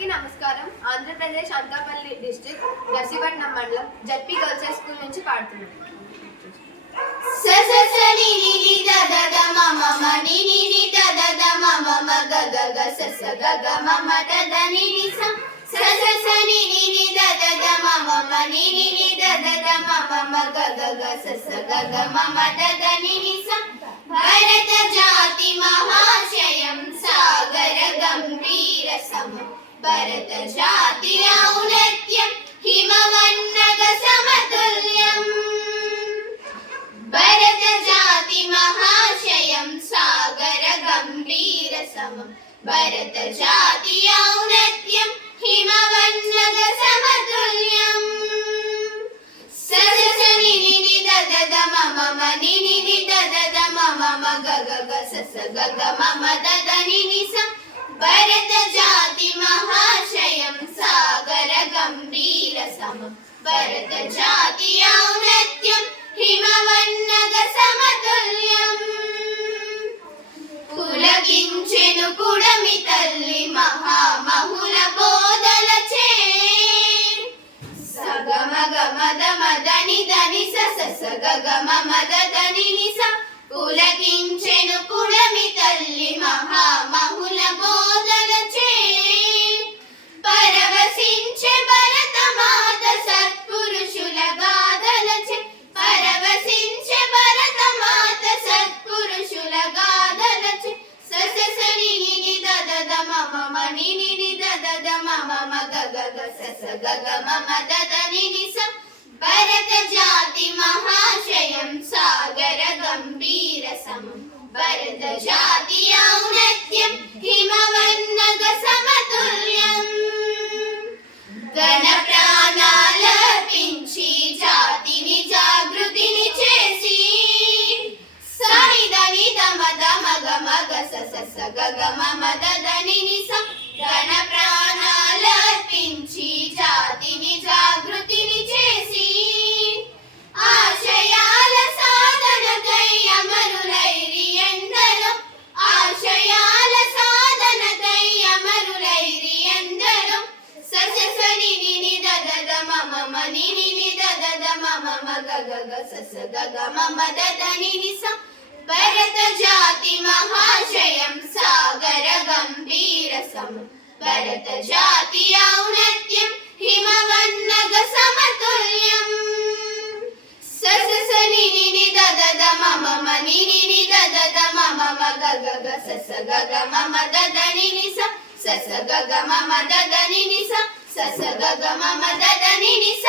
అందరికీ నమస్కారం. ఆంధ్రప్రదేశ్ అనకాపల్లి డిస్ట్రిక్ట్ నర్సీపట్నం మండలం జడ్పీ గర్ల్స్ హై స్కూల్ నుంచి పాడుతున్నాను. స స స ని ని ని ద ద ద మ మ మ ని ని ని ద ద ద మ మ మ గ గ గ స స గ గ మ మ ద ద ని ని స స స స ని ని ని ద ద ద మ మ మ ని ని ని ద ద ద మ మ మ గ గ గ స స గ గ మ మ ద ద ని ని స భరత జాతి మహాశయం సాగర గంభీర సమం భరత జాతి ఔన్నత్యం హిమవన్నగ సమతుల్యం భరత జాతి మహాశయం సాగర గంభీర సమం భరత జాతి ఔన్నత్యం హిమవన్నగ సమతుల్యం స స స ని ని ని ద ద ద మ మ మ ని ని ని ద ద ద మ మ మ గ గ గ స స గ గ మ మ ద ద ని ని స భరత జాతి మహాశయం సాగర గంభీర సమం భరత జాతి ఔన్నత్యం హిమవన్నగ సమతుల్యం పులకించెను కుడమి తల్లి మహామహుల బోధలచే సగమ గమ ద మద ని ద ని స స స గ గ మ మ ద ద ని ని స పులకించెను కుడమి తల్లి మహామహుల బోధలచే పరవశించె భరత మాత సత్పురుషుల గాథలచే పరవశించె భరత మాత సత్పురుషుల గాథలచే స స స ని ని ని ద ద ద మ మ మ ని ని ని ద ద ద మ మ మ గ గ గ స స గ గ మ మ ద ద ని ని స భరత జాతి మహాశయం సాగర గంభీర సమం భరత జాతి ఔన్నత్యం హిమవన్నగ సమతుల్యం గణ ప్రాణాలర్పించి జాతిని జాగృతిని చేసి సనిదని దమ దమ గమ గ స స స గ గ మ మ ద ద ని ని స గణ ప్రాణాలర్పించి జాతిని జాగృతిని చేసి ఆశయాల సాధనకై అమరులైరి ఎందరో ఆశయాల సాధనకై అమరులైరి ఎందరో స స స ని ని ని ద ద ద మ మ మ ని ని ని ద ద ద మ మ మ గ గ గ స స గ గ మ మ ద ద ని ని స భరత జాతి మహాశయం సాగర గంభీర సమం భరత జాతి ఔన్నత్యం హిమవన్నగ సమతుల్యం స స స ని ని ని ద ద ద మ మ మ ని ని ని ద ద ద మ మ మ గ గ గ స స గ గ మ మ ద ద ని ని స స స గ గ మ మ ద ద ని ని స స స గ గ మ మ ద ద ని ని స